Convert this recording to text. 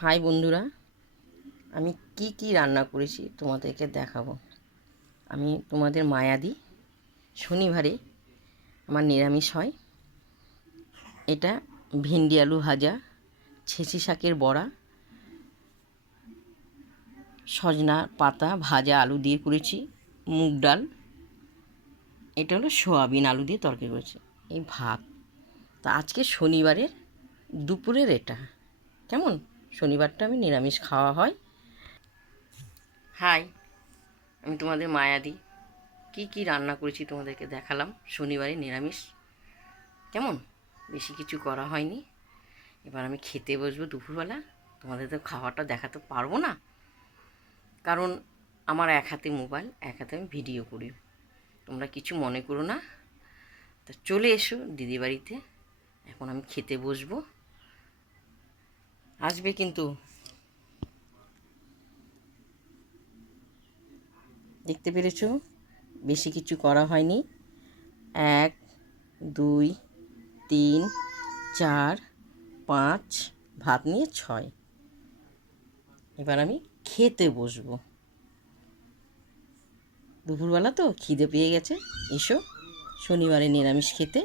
High বন্ধুরা, আমি কি রান্না করেছি তোমাদেরকে দেখাবো। আমি তোমাদের মায়াদি। শনিবারে আমার নিরামিষ হয়। এটা ভেন্ডি আলু ভাজা, ছেঁচি শাকের বড়া, সজনা পাতা ভাজা আলু দিয়ে করেছি, মুগ ডাল, এটা হলো সোয়াবিন আলু দিয়ে তরকারি করেছি, এই ভাত। তা আজকে শনিবারের দুপুরের এটা কেমন। শনিবারটা আমি নিরামিষ খাওয়া হয়। হাই, আমি তোমাদের মায়াদি। কি রান্না করেছি তোমাদেরকে দেখালাম। শনিবারে নিরামিষ কেমন, বেশি কিছু করা হয়নি। এবার আমি খেতে বসবো দুপুরবেলা। তোমাদের তো খাওয়াটা দেখাতে পারবো না, কারণ আমার এক হাতে মোবাইল, এক হাতে আমি ভিডিও করি। তোমরা কিছু মনে করো না। তা চলে এসো দিদি বাড়িতে, এখন আমি খেতে বসবো। আসবে কিন্তু। দেখতে পেরেছো, বেশি কিছু করা হয়নি। 1 2 3 4 5, ভাত নিয়ে 6। এবার আমি খেতে বসবো। দুপুরবেলা তো খিদে পেয়ে গেছে। এসো শনিবারে নিরামিষ খেতে।